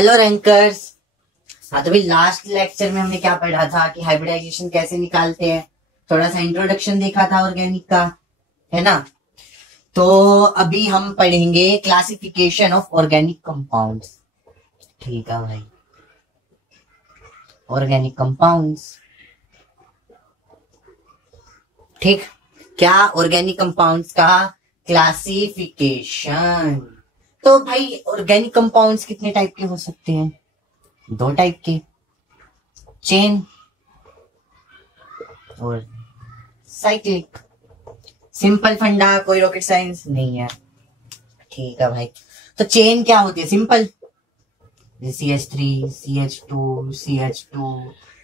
Hello rankers. हाँ तो भाई लास्ट लेक्चर में हमने क्या पढ़ा था कि हाइब्रिडाइजेशन कैसे निकालते हैं। थोड़ा सा इंट्रोडक्शन देखा था ऑर्गेनिक का, है ना। तो अभी हम पढ़ेंगे क्लासिफिकेशन ऑफ ऑर्गेनिक कंपाउंड्स। ठीक है भाई, ऑर्गेनिक कंपाउंड्स। ठीक, क्या ऑर्गेनिक कंपाउंड्स का क्लासिफिकेशन। तो भाई ऑर्गेनिक कंपाउंड्स कितने टाइप के हो सकते हैं? दो टाइप के, चेन और साइक्लिक। सिंपल फंडा, कोई रॉकेट साइंस नहीं है। ठीक है भाई, तो चेन क्या होती है? सिंपल, CH3 CH2 CH2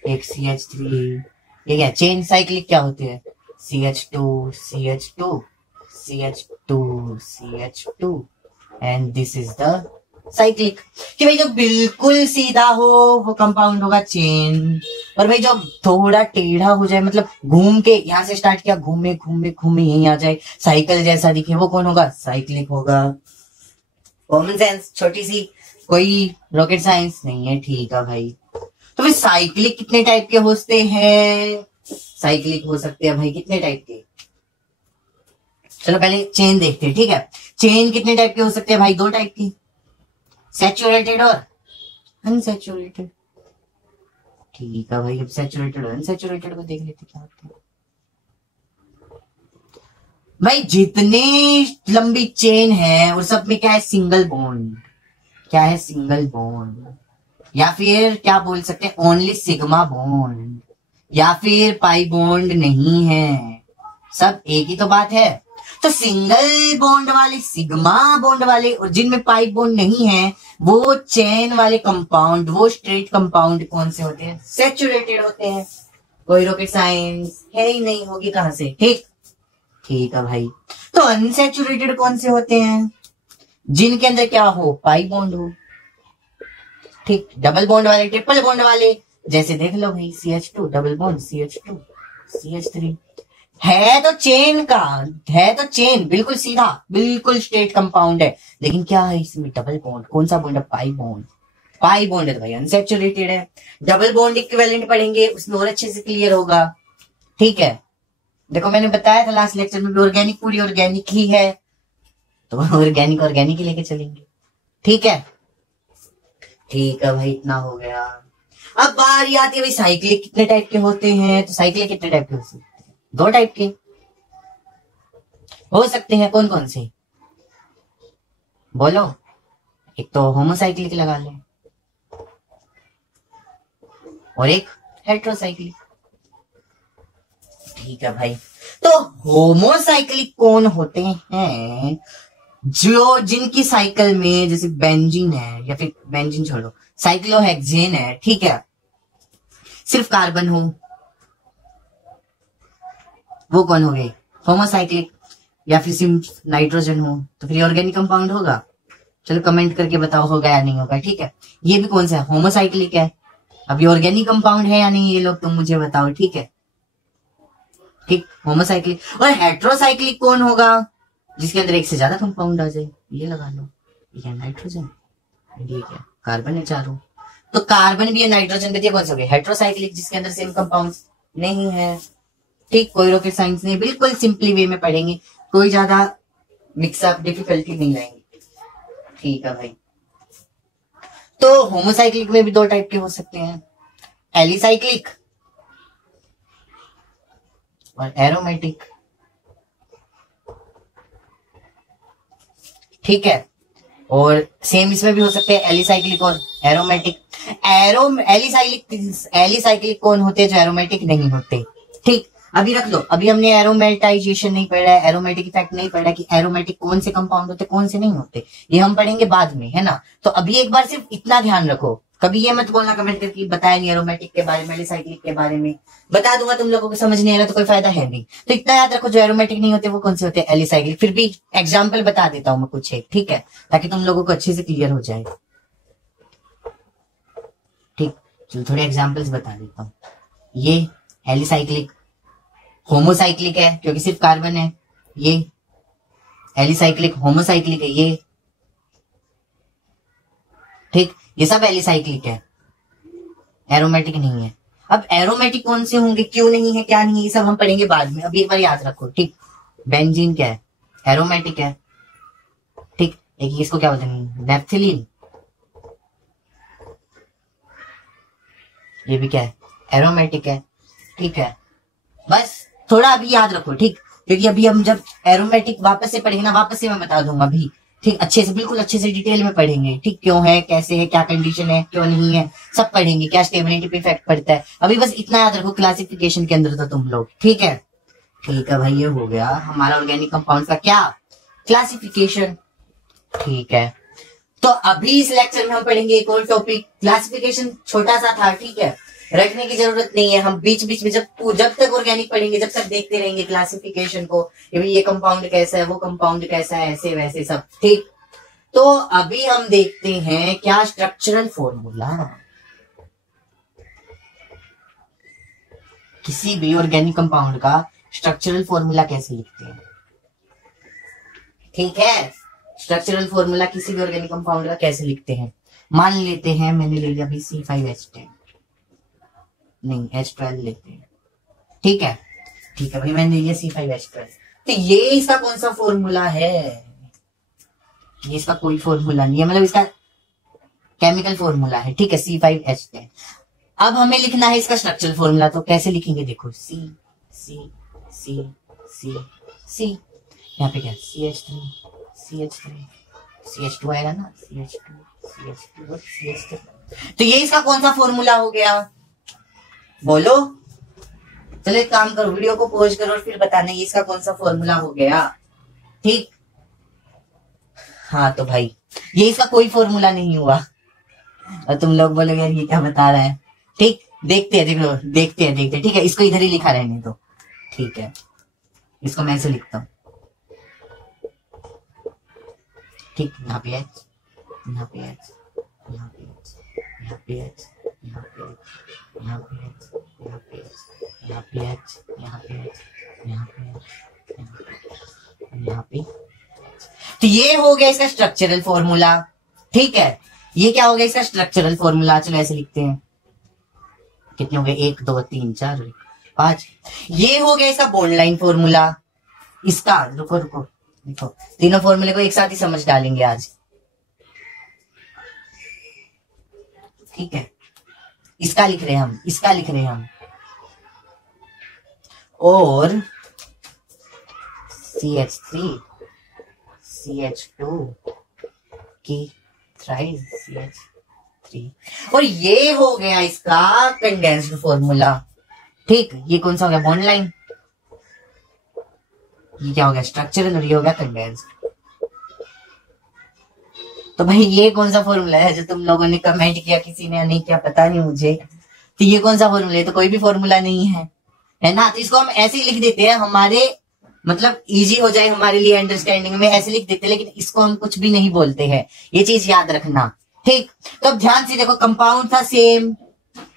एक CH3, ये क्या चेन। साइक्लिक क्या होती है? CH2 CH2 CH2 CH2 and this is the cyclic. कि भाई जो बिल्कुल सीधा हो वो कंपाउंड होगा चेन, और भाई जो थोड़ा टेढ़ा हो जाए, मतलब घूम के यहां से स्टार्ट किया, घूमे घूमे घूमे यहीं आ जाए, साइकिल जैसा दिखे, वो कौन होगा? साइक्लिक होगा। कॉमन सेंस, छोटी सी, कोई रॉकेट साइंस नहीं है। ठीक है भाई, तो भाई साइक्लिक कितने टाइप के होते हैं? साइक्लिक हो सकते हैं भाई कितने टाइप के? चलो पहले चेन देखते हैं। ठीक है, चेन कितने टाइप के हो सकते हैं भाई? दो टाइप की, सैचुरेटेड और अनसैचुरेटेड। ठीक है भाई, अब सैचुरेटेड और अनसैचुरेटेड को देख लेते क्या होता है। भाई जितनी लंबी चेन है और सब में क्या है? Single bond. क्या है? सिंगल बॉन्ड, या फिर क्या बोल सकते हैं, ओनली सिग्मा बॉन्ड, या फिर पाई बॉन्ड नहीं है। सब एक ही तो बात है। तो सिंगल बॉन्ड वाले, सिग्मा बॉन्ड वाले, और जिनमें पाई बॉन्ड नहीं है, वो चेन वाले कंपाउंड, वो स्ट्रेट कंपाउंड कौन से होते हैं? सैचुरेटेड होते हैं। कोई रॉकेट साइंस है ही नहीं, होगी कहां से। ठीक, ठीक है भाई। तो अनसैचुरेटेड कौन से होते हैं? जिनके अंदर क्या हो? पाई बॉन्ड हो। ठीक, डबल बॉन्ड वाले, ट्रिपल बॉन्ड वाले, जैसे देख लो भाई, CH2 double bond, CH2 CH3। है तो चेन का, है तो चेन, बिल्कुल सीधा, बिल्कुल स्ट्रेट कंपाउंड है, लेकिन क्या है इसमें? Double bond. कौन सा बॉन्ड है? Pi bond. पाई बॉन्ड है तो भाई अनसैचुरेटेड है। डबल बॉन्ड इक्विवेलेंट पढ़ेंगे, उसमें और अच्छे से क्लियर होगा। ठीक है, देखो मैंने बताया था लास्ट लेक्चर में भी, ऑर्गेनिक पूरी ऑर्गेनिक ही है, तो ऑर्गेनिक ऑर्गेनिक ही लेके चलेंगे। ठीक है, ठीक है भाई, इतना हो गया। अब बारी आती है भाई साइक्लिक कितने टाइप के होते हैं। तो साइक्लिक कितने टाइप के हो सकते हैं? दो टाइप के हो सकते हैं। कौन कौन से बोलो? एक तो होमोसाइक्लिक लगा ले, और एक हेट्रोसाइक्लिक। ठीक है भाई, तो होमोसाइक्लिक कौन होते हैं? जो जिनकी साइकिल में जैसे बेंजीन है, या फिर बेंजीन छोड़ो, साइक्लोहेक्सेन है, ठीक है, सिर्फ कार्बन हो, वो कौन हो गए? होमोसाइक्लिक। या फिर सिर्फ नाइट्रोजन हो, तो फिर ऑर्गेनिक कंपाउंड होगा। चलो कमेंट करके बताओ होगा या नहीं होगा। ठीक है, ये भी कौन सा है? होमोसाइक्लिक है। अब ये ऑर्गेनिक कंपाउंड है या नहीं, ये लोग तुम मुझे बताओ। ठीक है, ठीक, होमोसाइक्लिक। और हेट्रोसाइक्लिक कौन होगा? जिसके अंदर एक से ज्यादा कंपाउंड आ जाए। ये लगा लो, ये नाइट्रोजन, ये क्या? कार्बन है चारों, तो कार्बन भी है, नाइट्रोजन भी है, कौन सा हो गया? हेट्रोसाइक्लिक, जिसके अंदर सेम कंपाउंड नहीं है। ठीक, कोई रॉकेट साइंस नहीं, बिल्कुल सिंपली वे में पढ़ेंगे, कोई ज्यादा मिक्सअप डिफिकल्टी नहीं लाएंगे। ठीक है भाई, तो होमोसाइक्लिक में भी दो टाइप के हो सकते हैं, एलिसाइक्लिक और एरोमेटिक। ठीक है, और सेम इसमें भी हो सकते हैं, एलिसाइक्लिक और एरोमेटिक। एलिसाइक्लिक कौन होते हैं? जो एरोमेटिक नहीं होते। ठीक, अभी रख लो, अभी हमने एरोमेटाइजेशन नहीं पढ़ा है, एरोमेटिक इफेक्ट नहीं पढ़ा कि एरोमेटिक कौन से कंपाउंड होते कौन से नहीं होते, ये हम पढ़ेंगे बाद में, है ना। तो अभी एक बार सिर्फ इतना ध्यान रखो, कभी ये मत बोलना कमेंट करके बताया नहीं एरोमेटिक के बारे में, एलिसाइक्लिक के बारे में। बता दूंगा, तुम लोगों को समझ नहीं आएगा तो कोई फायदा है नहीं। तो इतना याद रखो, जो एरोमेटिक नहीं होते वो कौन से होते हैं? एलिसाइक्लिक। फिर भी एग्जाम्पल बता देता हूं मैं कुछ एक, ठीक है, ताकि तुम लोगों को अच्छे से क्लियर हो जाए। ठीक, चलो थोड़े एग्जाम्पल्स बता देता हूँ। ये एलिसाइक्लिक, होमोसाइक्लिक है क्योंकि सिर्फ कार्बन है, ये एलिसाइक्लिक, होमोसाइक्लिक है ये। ठीक, ये सब एलिसाइक्लिक है, एरोमेटिक नहीं है। अब एरोमेटिक कौन से होंगे, क्यों नहीं है, क्या नहीं है, ये सब हम पढ़ेंगे बाद में, अभी एक बार याद रखो। ठीक, बेंजीन क्या है, एरोमेटिक है। ठीक, एक इसको क्या बोलते हैं, नेप्थलीन, ये भी क्या है, एरोमेटिक है। ठीक है, बस थोड़ा अभी याद रखो। ठीक, क्योंकि अभी हम जब एरोमेटिक वापस से पढ़ेंगे ना, वापस से मैं बता दूंगा अभी। ठीक, अच्छे से, बिल्कुल अच्छे से डिटेल में पढ़ेंगे। ठीक, क्यों है, कैसे है, क्या कंडीशन है, क्यों नहीं है, सब पढ़ेंगे, क्या स्टेबिलिटी पे इफेक्ट पड़ता है। अभी बस इतना याद रखो क्लासिफिकेशन के अंदर तो तुम लोग। ठीक है, ठीक है भाई, ये हो गया हमारा ऑर्गेनिक कंपाउंड का क्या, क्लासिफिकेशन। ठीक है, तो अभी इस लेक्चर में हम पढ़ेंगे एक और टॉपिक। क्लासिफिकेशन छोटा सा था, ठीक है, रखने की जरूरत नहीं है। हम बीच बीच में जब तक ऑर्गेनिक पढ़ेंगे, जब तक देखते रहेंगे क्लासिफिकेशन को, ये कंपाउंड कैसा है, वो कंपाउंड कैसा है, ऐसे वैसे सब। ठीक, तो अभी हम देखते हैं क्या, स्ट्रक्चरल फॉर्मूला। किसी भी ऑर्गेनिक कंपाउंड का स्ट्रक्चरल फॉर्मूला कैसे लिखते हैं। ठीक है, स्ट्रक्चरल फॉर्मूला किसी भी ऑर्गेनिक कंपाउंड का कैसे लिखते हैं। मान लेते हैं मैंने ले लिया अभी C5H10, नहीं H12 लेते हैं। ठीक है, ठीक है भाई, मैंने लिया C5H12। तो ये इसका कौन सा फॉर्मूला है, ये इसका कोई फॉर्मूला नहीं है, मतलब इसका केमिकल फॉर्मूला है। ठीक है, C5H10। अब हमें लिखना है इसका स्ट्रक्चरल फॉर्मूला, तो कैसे लिखेंगे, देखो C C C C C, यहाँ पे क्या CH3 CH3 CH2 आएगा ना, CH2 CH2 और CH3। तो ये इसका कौन सा फॉर्मूला हो गया, बोलो। चलो एक काम करो, वीडियो को पॉज करो और फिर बताना ये इसका कौन सा फॉर्मूला हो गया। ठीक, हाँ तो भाई ये इसका कोई फॉर्मूला नहीं हुआ, और तुम लोग बोलोगे यार ये क्या बता रहा है। ठीक, देखते हैं, देखो देखते हैं। ठीक है, इसको इधर ही लिखा रहने दो। ठीक है, इसको मैं ऐसे लिखता हूं। ठीक, यहाँ पे H, यहाँ पे H, यहाँ पे H, यहाँ पे H, यहाँ पे H, यहाँ पे H, यहाँ पे H, यहाँ पे H, यहाँ पे H, यहाँ पे H, यहाँ पे। तो ये हो गया इसका स्ट्रक्चरल फॉर्मूला। ठीक है, ये क्या हो गया इसका स्ट्रक्चरल फॉर्मूला। चलो ऐसे लिखते हैं, कितने हो गए, 1 2 3 4 5। ये हो गया इसका बॉन्ड लाइन फॉर्मूला। इसका रुको देखो, तीनों फॉर्मूले को एक साथ ही समझ डालेंगे आज। ठीक है, इसका लिख रहे हैं हम, और CH3 CH2 की थ्राइस CH3, और ये हो गया इसका कंडेंस्ड फॉर्मूला। ठीक, ये कौन सा हो गया, बॉन्ड लाइन, ये क्या हो गया स्ट्रक्चरल, और ये हो गया कंडेंस्ड। तो भाई ये कौन सा फॉर्मूला है जो तुम लोगों ने कमेंट किया, किसी ने नहीं किया पता नहीं मुझे, तो ये कौन सा फॉर्मूला है, तो कोई भी फॉर्मूला नहीं है ना। तो इसको हम ऐसे ही लिख देते हैं, हमारे मतलब इजी हो जाए हमारे लिए अंडरस्टैंडिंग में, ऐसे लिख देते हैं, लेकिन इसको हम कुछ भी नहीं बोलते हैं, ये चीज याद रखना। ठीक, तो अब ध्यान से देखो, कंपाउंड था सेम,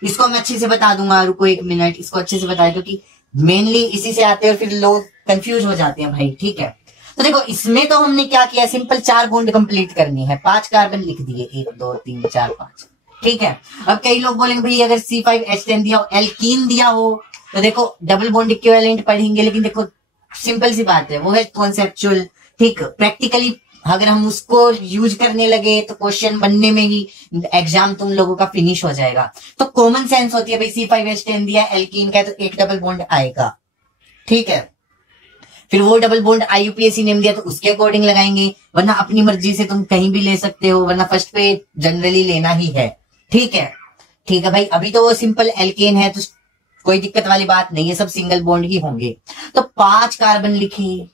इसको मैं अच्छे से बता दूंगा, रुको 1 मिनट, इसको अच्छे से बताया, क्योंकि मेनली इसी से आते हैं और फिर लोग कंफ्यूज हो जाते हैं भाई। ठीक है, तो देखो इसमें तो हमने क्या किया, सिंपल 4 बॉन्ड कंप्लीट करनी है, 5 कार्बन लिख दिए, 1 2 3 4 5। ठीक है, अब कई लोग बोलेंगे भाई अगर C5H10 दिया हो, एल्कीन दिया हो, तो देखो डबल बॉन्ड इक्विवेलेंट पढ़ेंगे, लेकिन देखो सिंपल सी बात है, वो है कॉन्सेप्चुअल। ठीक, प्रैक्टिकली अगर हम उसको यूज करने लगे तो क्वेश्चन बनने में ही एग्जाम तुम लोगों का फिनिश हो जाएगा। तो कॉमन सेंस होती है भाई, C5H10 दिया, एल्कीन का, तो एक डबल बॉन्ड आएगा। ठीक है, फिर वो डबल बॉन्ड IUPAC नेम दिया तो उसके अकॉर्डिंग लगाएंगे, वरना अपनी मर्जी से तुम कहीं भी ले सकते हो, वरना फर्स्ट पे जनरली लेना ही है। ठीक है, ठीक है भाई, अभी तो वो सिंपल एल्केन है तो कोई दिक्कत वाली बात नहीं है, सब सिंगल बॉन्ड ही होंगे। तो 5 कार्बन लिखे।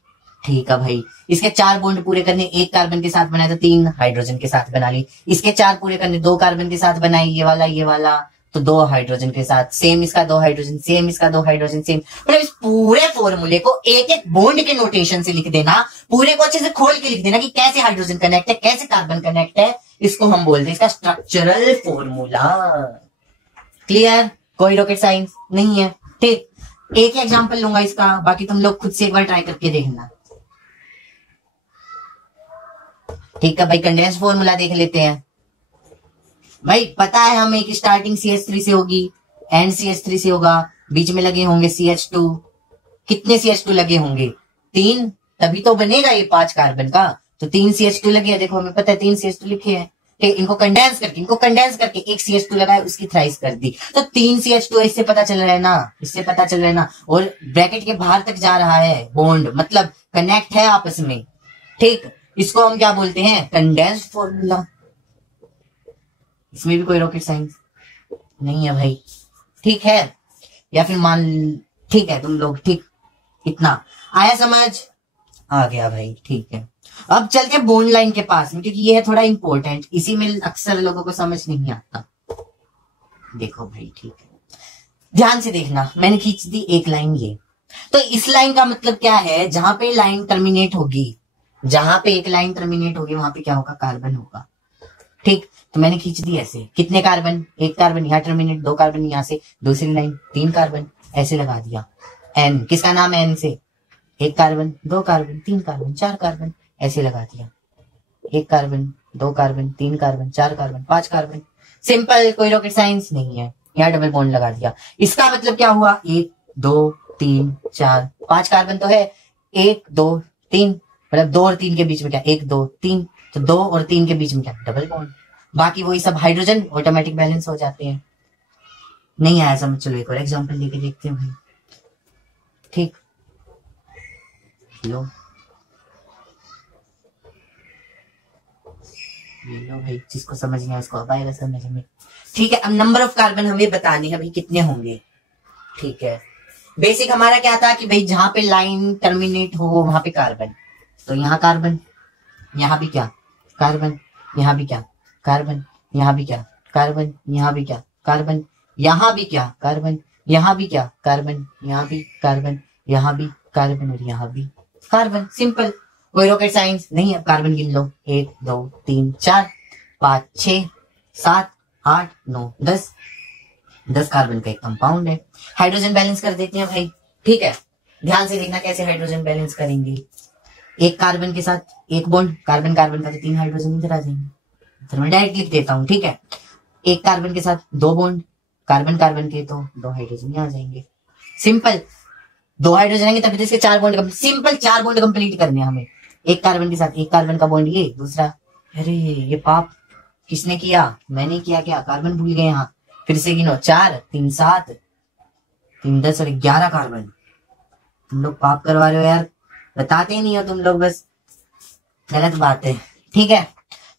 ठीक है भाई, इसके 4 बॉन्ड पूरे करने, 1 कार्बन के साथ बनाए तो 3 हाइड्रोजन के साथ बना ली, इसके 4 पूरे करने, 2 कार्बन के साथ बनाई, ये वाला तो 2 हाइड्रोजन के साथ, सेम इसका 2 हाइड्रोजन, सेम इसका 2 हाइड्रोजन, सेम। मतलब इस पूरे फॉर्मूले को एक एक बॉन्ड के नोटेशन से लिख देना, पूरे को अच्छे से खोल के लिख देना कि कैसे हाइड्रोजन कनेक्ट है, कैसे कार्बन कनेक्ट है, इसको हम बोलते हैं इसका स्ट्रक्चरल फॉर्मूला। क्लियर, कोई रॉकेट साइंस नहीं है। ठीक, एक एग्जांपल लूंगा इसका, बाकी तुम लोग खुद से एक बार ट्राई करके देखना। ठीक है भाई, कंडेंस फॉर्मूला देख लेते हैं। भाई पता है हमें कि स्टार्टिंग CH3 से होगी, एंड CH3 से होगा, बीच में लगे होंगे CH2। कितने CH2 लगे होंगे? 3, तभी तो बनेगा ये 5 कार्बन का। तो 3 CH2 लगे, देखो हमें पता है 3 CH2 लिखे हैं। इनको कंडेंस करके एक CH2 लगाए, उसकी थ्राइस कर दी, तो 3 CH2 इससे पता चल रहा है ना, इससे पता चल रहा है ना। और ब्रैकेट के बाहर तक जा रहा है बॉन्ड, मतलब कनेक्ट है आपस में। ठीक, इसको हम क्या बोलते हैं? Condensed formula. इसमें भी कोई रॉकेट साइंस नहीं है भाई, ठीक है? या फिर मान, ठीक है तुम लोग, ठीक, इतना आया समझ? आ गया भाई, ठीक है। अब चलते हैं बॉन्ड लाइन के पास में, क्योंकि ये है थोड़ा इंपॉर्टेंट, इसी में अक्सर लोगों को समझ नहीं आता। देखो भाई, ठीक है, ध्यान से देखना, मैंने खींच दी एक लाइन ये। तो इस लाइन का मतलब क्या है? जहां पे लाइन टर्मिनेट होगी, जहां पे एक लाइन टर्मिनेट होगी, वहां पे क्या होगा? कार्बन होगा। ठीक, तो मैंने खींच दी ऐसे। कितने कार्बन? एक कार्बन यहाँ टर्मिनेट, 2 कार्बन यहाँ से, दूसरी लाइन 3 कार्बन, ऐसे लगा दिया। एन, किसका नाम है एन से? 1 कार्बन, 2 कार्बन, 3 कार्बन, 4 कार्बन, ऐसे लगा दिया। 1 carbon, 2 carbon, 3 carbon, 4 carbon, 5 carbon. Simple, कोई रॉकेट साइंस नहीं है। यहाँ डबल बॉन्ड लगा दिया। इसका मतलब क्या हुआ? 1 2 3 4 5 कार्बन तो है। 1 2 3, मतलब 2 और 3 के बीच में क्या? 1 2 3, तो 2 और 3 के बीच में क्या? Double bond. बाकी वही सब हाइड्रोजन ऑटोमेटिक बैलेंस हो जाते हैं। नहीं आया समझ? चलो एक और एग्जांपल लेके देखते हैं भाई। ठीक, लो ये लो भाई, जिसको समझ नहीं आया उसको अब आएगा समझ में। ठीक है, अब नंबर ऑफ कार्बन हमें बताने हैं भाई, कितने होंगे। ठीक है, बेसिक हमारा क्या था कि भाई जहां पे लाइन टर्मिनेट हो वहां पे कार्बन, तो यहाँ कार्बन, यहाँ भी क्या? कार्बन, यहाँ भी क्या? कार्बन, यहाँ भी क्या? कार्बन, यहाँ भी क्या? कार्बन, यहाँ भी क्या? कार्बन, यहाँ भी क्या? कार्बन, यहाँ भी कार्बन, यहाँ भी कार्बन, और यहाँ भी कार्बन। सिंपल, कोई रॉकेट साइंस नहीं है। कार्बन गिन लो, 1 2 3 4 5 6 7 8 9 10, 10 कार्बन का एक कंपाउंड है। हाइड्रोजन बैलेंस कर देते हैं भाई। ठीक है, ध्यान से देखना कैसे हाइड्रोजन बैलेंस करेंगे। एक कार्बन के साथ एक बॉन्ड, कार्बन कार्बन का तो 3 हाइड्रोजन इधर आ जाएंगे, तो मैं डायरेक्ट लिख देता हूं। ठीक है, एक कार्बन के साथ 2 बॉन्ड, कार्बन कार्बन के तो 2 हाइड्रोजन यहाँ आ जाएंगे। सिंपल, 2 हाइड्रोजन आएंगे तभी तो इसके 4 बॉन्ड, सिंपल 4 बॉन्ड कंप्लीट करने हैं हमें। एक कार्बन के साथ एक कार्बन का बॉन्ड, ये दूसरा। अरे ये पाप किसने किया? मैंने किया क्या? कार्बन भूल गए यहाँ। फिर से गिनो, 4 3 7 3 10 और 11 कार्बन। तुम लोग पाप करवा रहे हो यार, बताते ही नहीं हो तुम लोग, बस गलत बात है। ठीक है,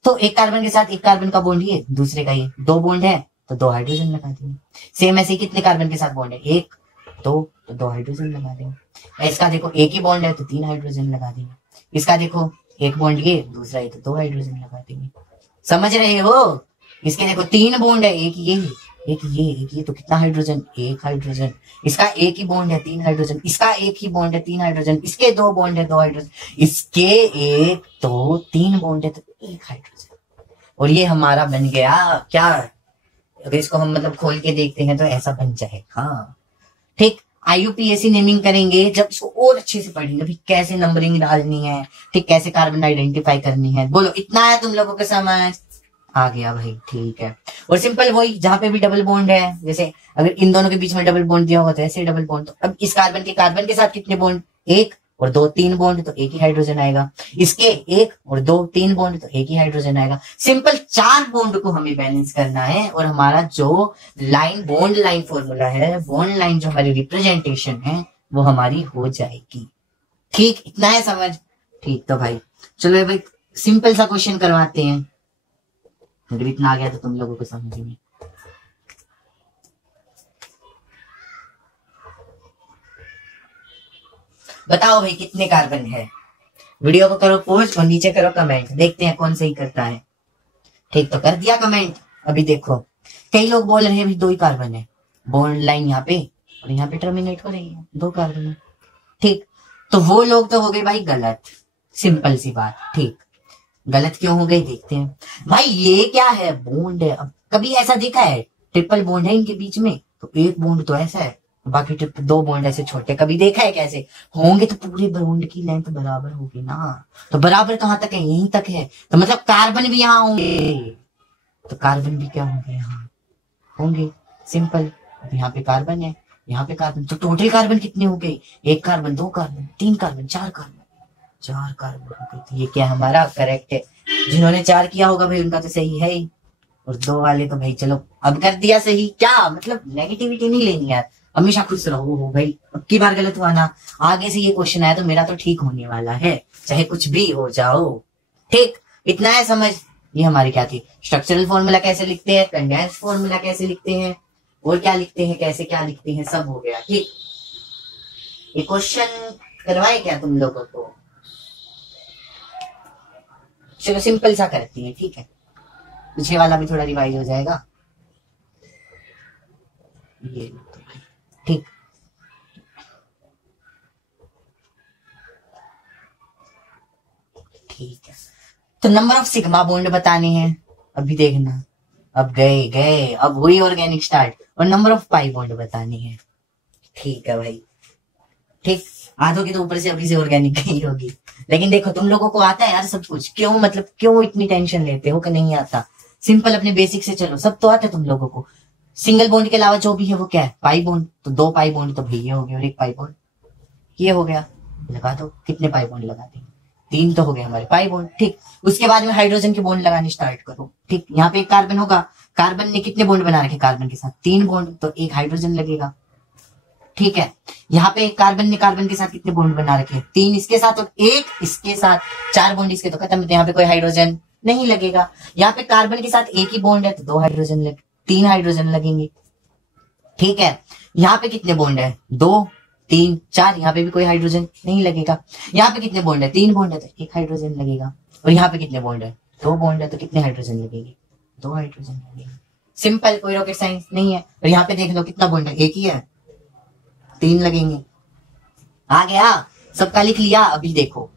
तो एक कार्बन के साथ एक कार्बन का बॉन्ड, ये दूसरे का ये 2 बॉन्ड है तो 2 हाइड्रोजन लगा देंगे। सेम ऐसे कितने कार्बन के साथ बॉन्ड है? 1 2, तो 2 हाइड्रोजन लगा देंगे। इसका देखो एक ही बॉन्ड है तो 3 हाइड्रोजन लगा देंगे। इसका देखो एक बॉन्ड ये, दूसरा ये, तो 2 हाइड्रोजन लगा देंगे। समझ रहे हो? इसके देखो 3 बॉन्ड है, एक ये एक ये, तो कितना हाइड्रोजन? 1 हाइड्रोजन। इसका एक ही बॉन्ड है, 3 हाइड्रोजन। इसका एक ही बॉन्ड है, 3 हाइड्रोजन। इसके 2 बॉन्ड है, 2 हाइड्रोजन। इसके 1 2 3 बॉन्ड है तो 1 हाइड्रोजन। और ये हमारा बन गया क्या? अगर इसको हम मतलब खोल के देखते हैं तो ऐसा बन जाएगा। हाँ ठीक, IUPAC नेमिंग करेंगे जब इसको और अच्छे से पढ़ेंगे भी, कैसे नंबरिंग डालनी है, ठीक, कैसे कार्बन आइडेंटिफाई करनी है। बोलो इतना है तुम लोगों को समझ आ गया भाई? ठीक है, और सिंपल वही जहां पे भी डबल बॉन्ड है, जैसे अगर इन दोनों के बीच में डबल बॉन्ड दिया होगा तो ऐसे डबल बॉन्ड। तो अब इस कार्बन के साथ कितने बॉन्ड? 1 और 2 3 बॉन्ड, तो एक ही हाइड्रोजन आएगा। इसके 1 और 2 3 बॉन्ड, तो एक ही हाइड्रोजन आएगा। सिंपल 4 बॉन्ड को हमें बैलेंस करना है, और हमारा जो लाइन बॉन्ड लाइन फॉर्मूला है, बॉन्ड लाइन जो हमारी रिप्रेजेंटेशन है, वो हमारी हो जाएगी। ठीक, इतना है समझ? ठीक, तो भाई चलो भाई सिंपल सा क्वेश्चन करवाते हैं, अगर इतना आ गया तो तुम लोगों को समझ में। बताओ भाई कितने कार्बन है? वीडियो को करो पॉज और नीचे करो कमेंट, देखते हैं कौन सही करता है। ठीक, तो कर दिया कमेंट। अभी देखो कई लोग बोल रहे हैं भाई 2 ही कार्बन है, बॉन्ड लाइन यहाँ पे और यहाँ पे टर्मिनेट हो रही है, 2 कार्बन है। ठीक, तो वो लोग तो हो गए भाई गलत, सिंपल सी बात। ठीक, गलत क्यों हो गई देखते हैं भाई। ये क्या है? बॉन्ड है। अब कभी ऐसा दिखा है ट्रिपल बॉन्ड है इनके बीच में, तो एक बॉन्ड तो ऐसा है, बाकी 2 बॉन्ड ऐसे छोटे, कभी देखा है? कैसे होंगे? तो पूरे बॉन्ड की लेंथ बराबर होगी ना, तो बराबर कहां तक है? यहीं तक है, तो मतलब कार्बन भी यहाँ होंगे। तो कार्बन भी क्या होंगे यहाँ, होंगे। सिंपल। अब यहाँ पे कार्बन है, यहाँ पे कार्बन, तो टोटल कार्बन कितने हो गए, एक कार्बन, दो कार्बन, तीन कार्बन, चार कार्बन, चार कार्बन हो गए। तो ये क्या हमारा करेक्ट है। जिन्होंने चार किया होगा भाई उनका तो सही है ही, और दो वाले तो भाई चलो अब कर दिया सही। क्या मतलब नेगेटिविटी नहीं लेनी यार, हमेशा खुश रहो हो भाई। अब की बार गलत हुआ ना, आगे से ये क्वेश्चन आया तो मेरा तो ठीक होने वाला है, चाहे कुछ भी हो जाओ। ठीक, इतना है समझ। ये हमारी क्या थी, स्ट्रक्चरल फॉर्मूला कैसे लिखते हैं, कंडेंस फॉर्मूला कैसे लिखते हैं, और क्या लिखते हैं, कैसे क्या लिखते हैं, सब हो गया। ठीक, ये क्वेश्चन करवाए क्या तुम लोगों को? चलो सिंपल सा करती है, ठीक है, पीछे वाला भी थोड़ा रिवाइज हो जाएगा। ये ठीक, ठीक है। तो नंबर ऑफ सिग्मा बॉन्ड बताने हैं, अभी देखना। अब गए गए, अब हुई ऑर्गेनिक स्टार्ट, और नंबर ऑफ पाई बॉन्ड बतानी है। ठीक है भाई, ठीक। आधों की तो ऊपर से अभी से ऑर्गेनिक गई होगी, लेकिन देखो तुम लोगों को आता है यार सब कुछ, क्यों मतलब क्यों इतनी टेंशन लेते हो कि नहीं आता। सिंपल अपने बेसिक से चलो, सब तो आता है तुम लोगों को। सिंगल बॉन्ड के अलावा जो भी है वो क्या है, पाई बॉन्ड। तो दो पाई बॉन्ड तो भाई ये हो गया, और एक पाई बॉन्ड ये हो गया। लगा दो, कितने पाई बॉन्ड लगा देंगे, तीन तो हो गए हमारे पाई बॉन्ड। ठीक, उसके बाद में हाइड्रोजन के बॉन्ड लगाने स्टार्ट करो। ठीक, यहाँ पे एक कार्बन होगा, कार्बन ने कितने बॉन्ड बना रखे कार्बन के साथ, तीन बॉन्ड, तो एक हाइड्रोजन लगेगा। ठीक है, यहाँ पे कार्बन ने कार्बन के साथ कितने बॉन्ड बना रखे, तीन इसके साथ और एक इसके साथ, चार बॉन्ड इसके तो खत्म। यहाँ पे कोई हाइड्रोजन नहीं लगेगा। यहाँ पे कार्बन के साथ एक ही बॉन्ड है तो दो हाइड्रोजन लगे, तीन हाइड्रोजन लगेंगे। ठीक है, यहाँ पे कितने बॉन्ड है, दो, तीन, चार, यहाँ पे भी कोई हाइड्रोजन नहीं लगेगा। यहाँ पे कितने बॉन्ड है, तीन बॉन्ड है तो एक हाइड्रोजन लगेगा। और यहाँ पे कितने बॉन्ड है, दो बॉन्ड है तो कितने हाइड्रोजन लगेंगे, दो हाइड्रोजन लगेंगे। सिंपल, कोई रॉकेट साइंस नहीं है। और यहाँ पे देख लो कितना बॉन्ड है, एक ही है, तीन लगेंगे। आ गया, सबका लिख लिया। अभी देखो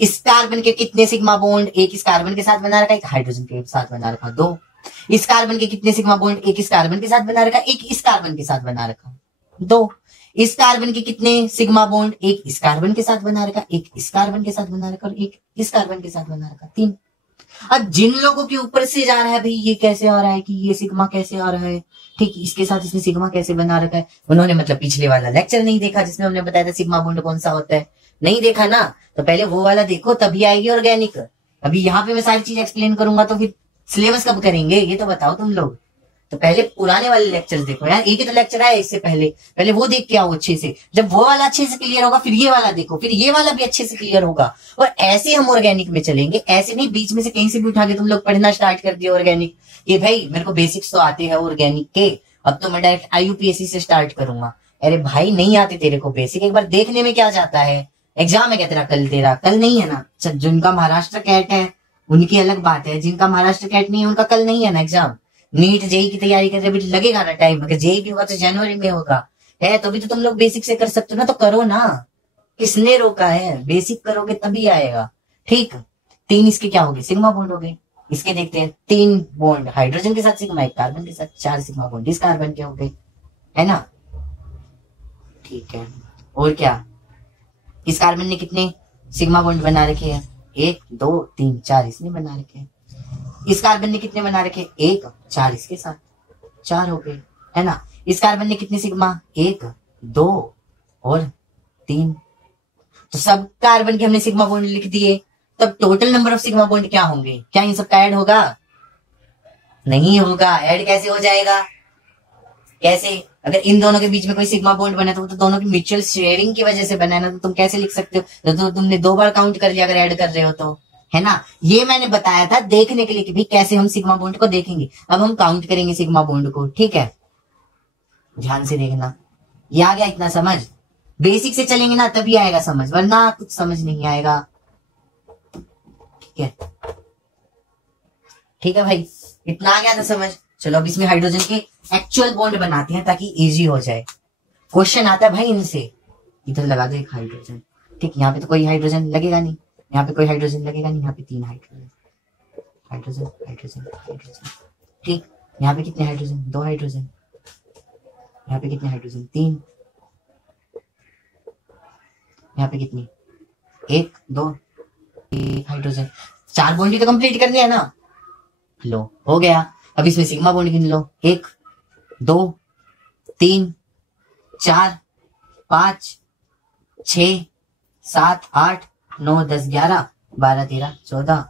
इस कार्बन के कितने सिग्मा बॉन्ड, एक इस कार्बन के साथ बना रखा, एक हाइड्रोजन के साथ बना रखा, दो। इस कार्बन के कितने सिग्मा बॉन्ड, एक इस कार्बन के साथ बना रखा, एक इस कार्बन के साथ बना रखा, दो। इस कार्बन के कितने सिग्मा बॉन्ड, एक इस कार्बन के साथ बना रखा, एक इस कार्बन के साथ बना रखा, और एक इस कार्बन के साथ बना रखा, तीन। अब जिन लोगों के ऊपर से जा रहा है भाई ये कैसे आ रहा है कि ये सिग्मा कैसे आ रहा है, ठीक, इसके साथ इसने सिग्मा कैसे बना रखा है, उन्होंने मतलब पिछले वाला लेक्चर नहीं देखा जिसमें हमने बताया था सिग्मा बॉन्ड कौन सा होता है, नहीं देखा ना, तो पहले वो वाला देखो तभी आएगी ऑर्गेनिक। अभी यहाँ पे मैं सारी चीज एक्सप्लेन करूंगा तो फिर सिलेबस कब करेंगे ये तो बताओ तुम लोग। तो पहले पुराने वाले लेक्चर देखो यार, एक ही तो लेक्चर आया इससे पहले, पहले वो देख के आओ अच्छे से। जब वो वाला अच्छे से क्लियर होगा फिर ये वाला देखो, फिर ये वाला भी अच्छे से क्लियर होगा, और ऐसे हम ऑर्गेनिक में चलेंगे। ऐसे नहीं बीच में से कहीं से भी उठा के तुम लोग पढ़ना स्टार्ट कर दिए ऑर्गेनिक, ये भाई मेरे को बेसिक्स तो आते हैं ऑर्गेनिक के, अब तो मैं डायरेक्ट IUPAC से स्टार्ट करूंगा। अरे भाई नहीं आते तेरे को बेसिक, एक बार देखने में क्या जाता है। एग्जाम है क्या तेरा कल, तेरा कल नहीं है ना। जिनका महाराष्ट्र कैट है उनकी अलग बात है, जिनका महाराष्ट्र कैट नहीं है उनका कल नहीं है ना एग्जाम। नीट जेई की तैयारी करते भी लगेगा ना टाइम, अगर जेई भी होगा तो जनवरी में होगा, है तो भी तो तुम लोग बेसिक से कर सकते हो ना, तो करो ना, किसने रोका है, बेसिक करोगे तभी आएगा। ठीक, तीन इसके क्या हो गए, सिग्मा बॉन्ड हो गए। इसके देखते हैं, तीन बॉन्ड हाइड्रोजन के साथ सिग्मा, एक कार्बन के साथ, चार सिग्मा बॉन्ड इस कार्बन के हो गए, है ना। ठीक है, और क्या, इस कार्बन ने कितने सिग्मा बॉन्ड बना रखे हैं, एक, दो, तीन, चार इसने बना रखे हैं। इस कार्बन ने कितने बना रखे, एक, चार इसके साथ, चार हो गए, है ना। इस कार्बन ने कितने सिग्मा, एक, दो और तीन, तो सब कार्बन के हमने सिग्मा बॉन्ड लिख दिए। तब total number of sigma bond क्या होंगे, क्या इन सबका ऐड होगा, नहीं होगा। ऐड कैसे हो जाएगा, कैसे, अगर इन दोनों के बीच में कोई सिग्मा बॉन्ड बना तो वो तो दोनों की म्यूचुअल शेयरिंग की वजह से बना है ना, तो तुम कैसे लिख सकते हो, तो तुमने दो बार काउंट कर लिया अगर ऐड कर रहे हो तो, है ना। ये मैंने बताया था देखने के लिए कि भाई कैसे हम सिग्मा बॉन्ड को देखेंगे। अब हम काउंट करेंगे सिग्मा बॉन्ड को, ठीक है, ध्यान से देखना। ये आ गया इतना समझ, बेसिक से चलेंगे ना तभी आएगा समझ, वरना कुछ समझ नहीं आएगा। ठीक है, ठीक है भाई, इतना आ गया था समझ। चलो अब इसमें हाइड्रोजन के एक्चुअल बॉन्ड बनाते हैं ताकि इजी हो जाए। क्वेश्चन आता है भाई इनसे, इधर लगा दो एक हाइड्रोजन, ठीक, यहाँ पे तो कोई हाइड्रोजन लगेगा नहीं, यहाँ पे कोई हाइड्रोजन लगेगा नहीं, यहाँ पे तीन हाइड्रोजन, हाइड्रोजन हाइड्रोजन हाइड्रोजन, ठीक। यहाँ पे कितने हाइड्रोजन, दो हाइड्रोजन, यहाँ पे कितने हाइड्रोजन, तीन, यहाँ पे कितनी, एक, दो, एक हाइड्रोजन, चार बॉन्ड तो कंप्लीट करनी है ना। लो हो गया। अब इसमें सिग्मा बॉन्ड गिन लो, 1 2 3 4 5 6 7 8 9 10 11 12 13 14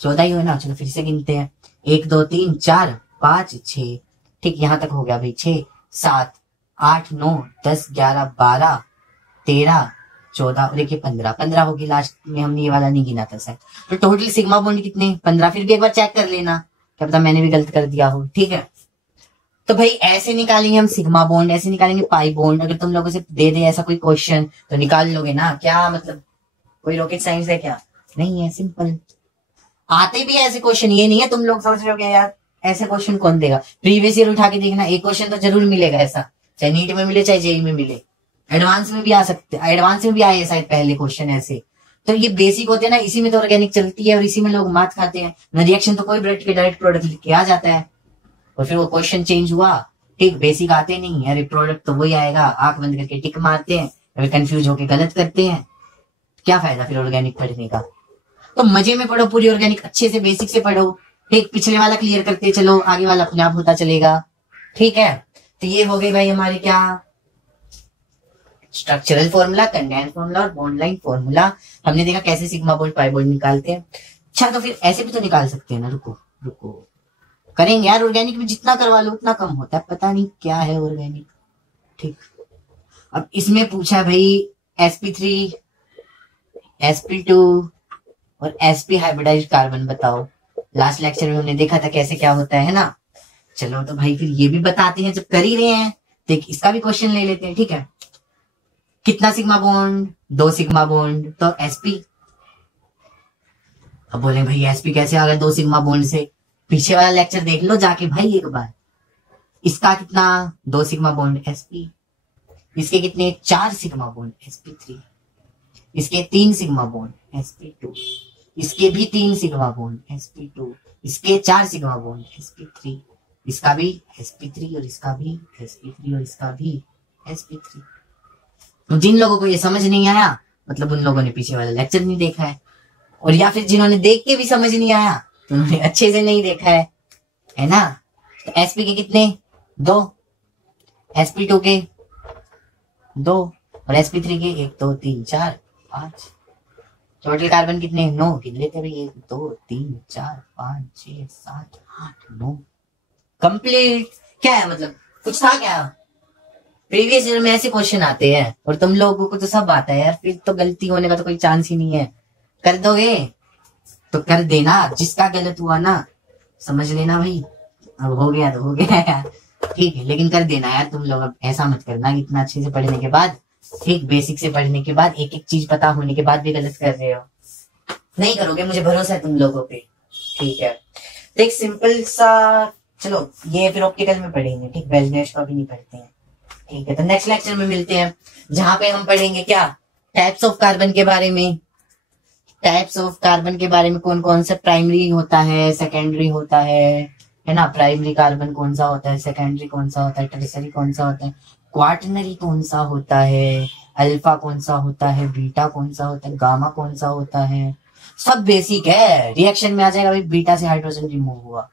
14 ही हो ना। चलो फिर से गिनते हैं, 1 2 3 4 5 6, ठीक, यहां तक हो गया भाई, 6 7 8 9 10 11 12 13 14 और देखिए 15 होगी लास्ट में, हमने ये वाला नहीं गिना था सर। तो टोटल सिग्मा बॉन्ड कितने, 15। फिर भी एक बार चेक कर लेना, क्या पता मैंने भी गलत कर दिया हो, ठीक है। तो भाई ऐसे निकालेंगे हम सिग्मा बॉन्ड, ऐसे निकालेंगे पाई बॉन्ड। अगर तुम लोगों से दे दे ऐसा कोई क्वेश्चन तो निकाल लोगे ना, क्या मतलब कोई रॉकेट साइंस है क्या? नहीं है, सिंपल। आते भी ऐसे क्वेश्चन, ये नहीं है तुम लोग सोच रहे हो यार ऐसे क्वेश्चन कौन देगा। प्रीवियस ईयर उठा के देखना, एक क्वेश्चन तो जरूर मिलेगा ऐसा, चाहे नीट में मिले चाहे जेई में मिले। एडवांस में भी आ सकते, एडवांस में भी आए शायद पहले क्वेश्चन ऐसे। तो ये बेसिक होते हैं ना, इसी में तो ऑर्गेनिक चलती है और इसी में लोग मात खाते हैं ना। रिएक्शन तो कोई ब्रेड के डायरेक्ट प्रोडक्ट लिख के आ जाता है और फिर वो क्वेश्चन चेंज हुआ, ठीक, बेसिक आते नहीं है, प्रोडक्ट तो वही आएगा, आंख बंद करके टिक मारते हैं, फिर कंफ्यूज होके गलत करते हैं, क्या फायदा फिर ऑर्गेनिक पढ़ने का। तो मजे में पढ़ो पूरी ऑर्गेनिक, अच्छे से बेसिक से पढ़ो, ठीक, पिछले वाला क्लियर करते चलो, आगे वाला अपने आप होता चलेगा, ठीक है। तो ये हो गई भाई हमारे क्या, स्ट्रक्चरल फॉर्मूला, कंडेंस फॉर्मूला और बॉन्ड लाइन फॉर्मूला। हमने देखा कैसे सिग्मा बॉन्ड पाई बॉन्ड निकालते हैं। अच्छा तो फिर ऐसे भी तो निकाल सकते हैं ना, रुको करेंगे यार, ऑर्गेनिक में जितना करवा लो उतना कम होता है, पता नहीं क्या है ऑर्गेनिक, ठीक। अब इसमें पूछा भाई sp3 sp2 और sp हाइब्रिडाइज्ड कार्बन बताओ। लास्ट लेक्चर में हमने देखा था कैसे क्या होता है ना। चलो तो भाई फिर ये भी बताते हैं, जब कर ही रहे हैं तो इसका भी क्वेश्चन ले लेते हैं, ठीक है। कितना सिग्मा बॉन्ड, 2 सिग्मा बॉन्ड, तो sp। अब बोले भाई sp कैसे आ गया 2 सिग्मा बॉन्ड से, पीछे वाला लेक्चर देख लो जाके भाई एक बार। इसका कितना, 2 सिग्मा बॉन्ड sp, इसके कितने 4 सिग्मा बॉन्ड sp3, इसके 3 सिग्मा बॉन्ड sp2, इसके भी 3 सिग्मा बॉन्ड sp2, इसके 4 सिग्मा बॉन्ड sp3, इसका भी sp3 और इसका भी sp3 और इसका भी sp3। तो जिन लोगों को ये समझ नहीं आया मतलब उन लोगों ने पीछे वाला लेक्चर नहीं देखा है, और या फिर जिन्होंने देख के भी समझ नहीं आया तो उन्होंने अच्छे से नहीं देखा है ना। तो sp के कितने 2, sp2 के 2 और sp3 के 1 2 3 4 5। टोटल कार्बन कितने 9, गिन लेते भाई 1 2 3 4 5 6 7 8 9। कंप्लीट। क्या है मतलब कुछ था क्या? प्रीवियस ईयर में ऐसे क्वेश्चन आते हैं और तुम लोगों को तो सब आता है यार, फिर तो गलती होने का तो कोई चांस ही नहीं है। कर दोगे तो कर देना, जिसका गलत हुआ ना समझ लेना भाई, अब हो गया तो हो गया यार, ठीक है, लेकिन कर देना यार तुम लोग। अब ऐसा मत करना कि इतना अच्छे से पढ़ने के बाद, ठीक, बेसिक से पढ़ने के बाद एक एक चीज पता होने के बाद भी गलत कर रहे हो। नहीं करोगे, मुझे भरोसा है तुम लोगों पे, ठीक है। तो एक सिंपल सा, चलो ये फिर ऑप्टिकल में पढ़ेंगे, ठीक, वेल्सनेस का भी नहीं पढ़ते हैं, ठीक है। तो नेक्स्ट लेक्चर में मिलते हैं जहां पे हम पढ़ेंगे क्या, टाइप्स ऑफ कार्बन के बारे में। टाइप्स ऑफ कार्बन के बारे में कौन कौन सा प्राइमरी होता है, सेकेंडरी होता है ना। प्राइमरी कार्बन कौन सा होता है, सेकेंडरी कौन सा होता है, टर्शियरी कौन सा होता है, क्वाटरनरी कौन सा होता है, अल्फा कौन सा होता है, बीटा कौन सा होता है, गामा कौन सा होता है, सब बेसिक है। रिएक्शन में आ जाएगा भाई, बीटा से हाइड्रोजन रिमूव हुआ,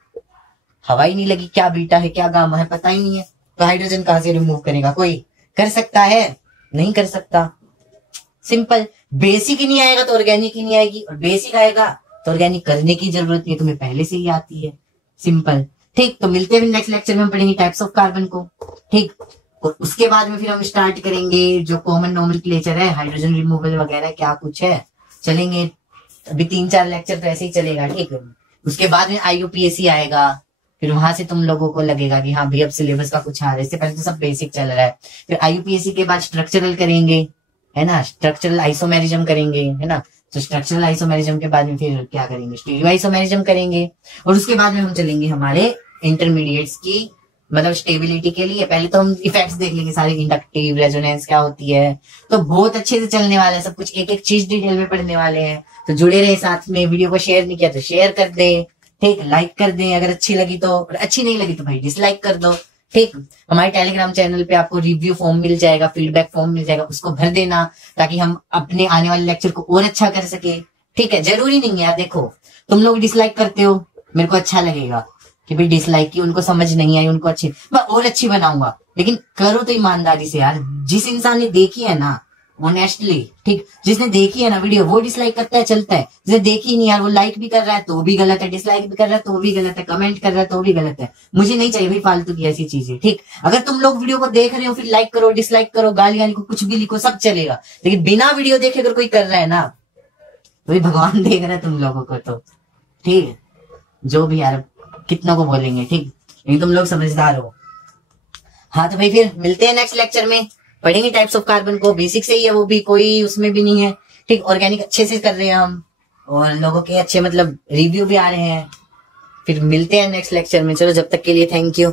हवा ही नहीं लगी, क्या बीटा है क्या गामा है पता ही नहीं है, तो हाइड्रोजन कहां से रिमूव करेगा? कोई कर सकता है? नहीं कर सकता। सिंपल। बेसिक ही नहीं आएगा तो ऑर्गेनिक ही नहीं आएगी, और बेसिक आएगा तो ऑर्गेनिक करने की जरूरत नहीं, तुम्हें पहले से ही आती है। सिंपल, ठीक। तो मिलते हैं नेक्स्ट लेक्चर में, हम पढ़ेंगे टाइप्स ऑफ कार्बन को, ठीक। और उसके बाद में फिर हम स्टार्ट करेंगे जो कॉमन नोमेनक्लेचर है, हाइड्रोजन रिमूवल वगैरह क्या कुछ है, चलेंगे। अभी 3-4 लेक्चर तो ऐसे ही चलेगा, ठीक है। उसके बाद में IUPAC आएगा, फिर वहां से तुम लोगों को लगेगा कि हाँ भाई अब सिलेबस का कुछ आ रहा है। इससे पहले तो सब बेसिक चल रहा है। फिर IUPAC के बाद स्ट्रक्चरल करेंगे, है ना, स्ट्रक्चरल आइसोमेरिज्म करेंगे, है ना। तो स्ट्रक्चरल आइसोमेरिज्म के बाद में फिर क्या करेंगे, स्टीरियो आइसोमेरिज्म करेंगे, और उसके बाद में हम चलेंगे हमारे इंटरमीडिएट्स की मतलब स्टेबिलिटी के लिए। पहले तो हम इफेक्ट्स देख लेंगे सारे, इंडक्टिव, रेजोनेंस क्या होती है, तो बहुत अच्छे से चलने वाला है सब कुछ, एक एक चीज डिटेल में पढ़ने वाले हैं। तो जुड़े रहे साथ में। वीडियो को शेयर नहीं किया तो शेयर कर दे, ठीक, लाइक कर दें अगर अच्छी लगी तो, और अच्छी नहीं लगी तो भाई डिसलाइक कर दो, ठीक। हमारे टेलीग्राम चैनल पे आपको रिव्यू फॉर्म मिल जाएगा, फीडबैक फॉर्म मिल जाएगा, उसको भर देना ताकि हम अपने आने वाले लेक्चर को और अच्छा कर सके, ठीक है। जरूरी नहीं है यार, देखो तुम लोग डिसलाइक करते हो मेरे को अच्छा लगेगा, कि भाई डिसलाइक की, उनको समझ नहीं आई, उनको अच्छी, मैं और अच्छी बनाऊंगा, लेकिन करो तो ईमानदारी से यार। जिस इंसान ने देखी है ना ऑनेस्टली, ठीक, जिसने देखी है ना वीडियो, वो डिसलाइक करता है चलता है। जिसने देखी नहीं यार, वो लाइक भी कर रहा है तो भी गलत है, डिसलाइक भी कर रहा है तो भी गलत है, कमेंट कर रहा है तो भी गलत है। मुझे नहीं चाहिए भाई फालतू की ऐसी चीजें, ठीक। अगर तुम लोग वीडियो को देख रहे हो फिर लाइक करो, डिसलाइक करो, गालियां लिखो, कुछ भी लिखो, सब चलेगा, लेकिन बिना वीडियो देखे अगर कोई कर रहा है ना, तो भाई भगवान देख रहा है तुम लोगों को, तो ठीक है। जो भी यार कितनों को बोलेंगे, ठीक, लेकिन तुम लोग समझदार हो। हाँ तो भाई फिर मिलते हैं नेक्स्ट लेक्चर में, पढ़ेंगे टाइप्स ऑफ कार्बन को, बेसिक से ही है वो भी, कोई उसमें भी नहीं है, ठीक। ऑर्गेनिक अच्छे से कर रहे हैं हम, और लोगों के अच्छे मतलब रिव्यू भी आ रहे हैं। फिर मिलते हैं नेक्स्ट लेक्चर में, चलो जब तक के लिए थैंक यू।